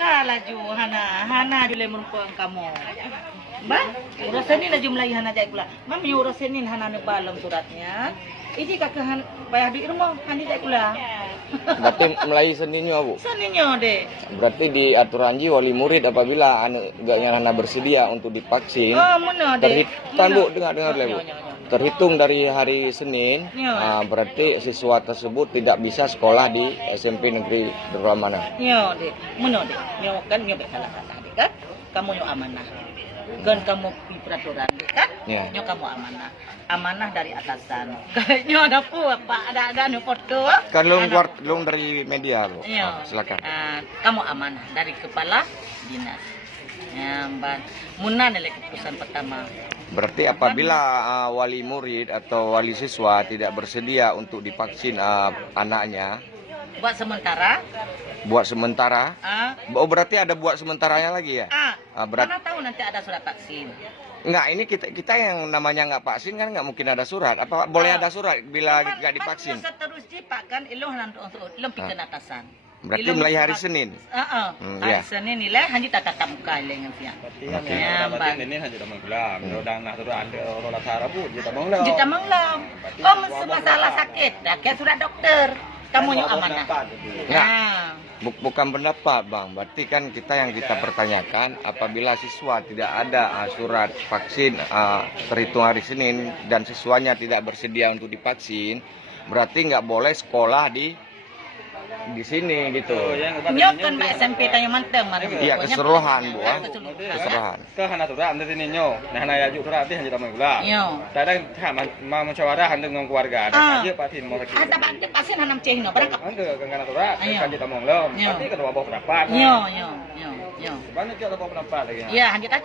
Kalah ju hana ju le merupakan kamu. Ba, urus senin aja mulai hana jai pula. Mami urus senin hana ne balam suratnya. Iji kakak bayar di rumah hana jai pula. Berarti mulai Seninnya, Bu. Seninnya deh. Berarti di aturan ji wali murid apabila enggaknya anak bersedia untuk divaksin, Oh, mana deh. Bu, dengar Bu. Terhitung dari hari Senin, Ya. berarti siswa tersebut tidak bisa sekolah di SMP Negeri Darul Amanah. Nyo deh, mana deh. Nyo kan nyo salah kata deh kan. Kamu nyo amanah. Kan kamu pi peraturan deh kan. Ya. Nyo kamu amanah. Amanah dari atasan. Nyo ada apa? Ada nyo foto. Kan belum dari media, Bu. Iya. Silakan. Kamu amanah dari kepala dinas. Ya, Mbak. Muna nilai keputusan pertama. Berarti apabila wali murid atau wali siswa tidak bersedia untuk divaksin anaknya, Buat sementara. buat sementara. Oh, berarti ada buat sementaranya lagi ya? Mana tahu nanti ada surat vaksin. Enggak, ini kita yang namanya nggak vaksin kan nggak mungkin ada surat. Apa boleh ada surat bila nggak divaksin? Seterusnya Pak kan iluh untuk pikir atasan. Berarti mulai hari Senin. Hari Ya. Senin nilai hanya tak tatap muka ilang siang. Oke. Ini hanya dah menggelam. Udah nak turun orang Lasara pun kita menggelam. Kita menglam. Kau masalah sakit, dah surat dokter. Kamu yang amanah. Enggak. Bukan pendapat, Bang. Berarti kan kita yang kita pertanyakan apabila siswa tidak ada surat vaksin terhitung hari Senin dan siswanya tidak bersedia untuk divaksin, berarti nggak boleh sekolah di sini gitu. Nyokan Mbak SMP tanya manteng mana. Iya, keseluruhan, Bu. Keseluruhan. Ke hana turun dari sini nyo. Nah hana yaju turun hanya dah menggelam. Yo. Kadang mau musyawarah dengan keluarga. Ada aja Pak Tin mau sakit. Ada banyak pasien hanam cehno berangkat. Angke ke ngana turun. Kan kita menggelam. Pasti kedua bawa pendapat. Yo. Banyak kita bawa pendapat lagi. Ya, hanya tak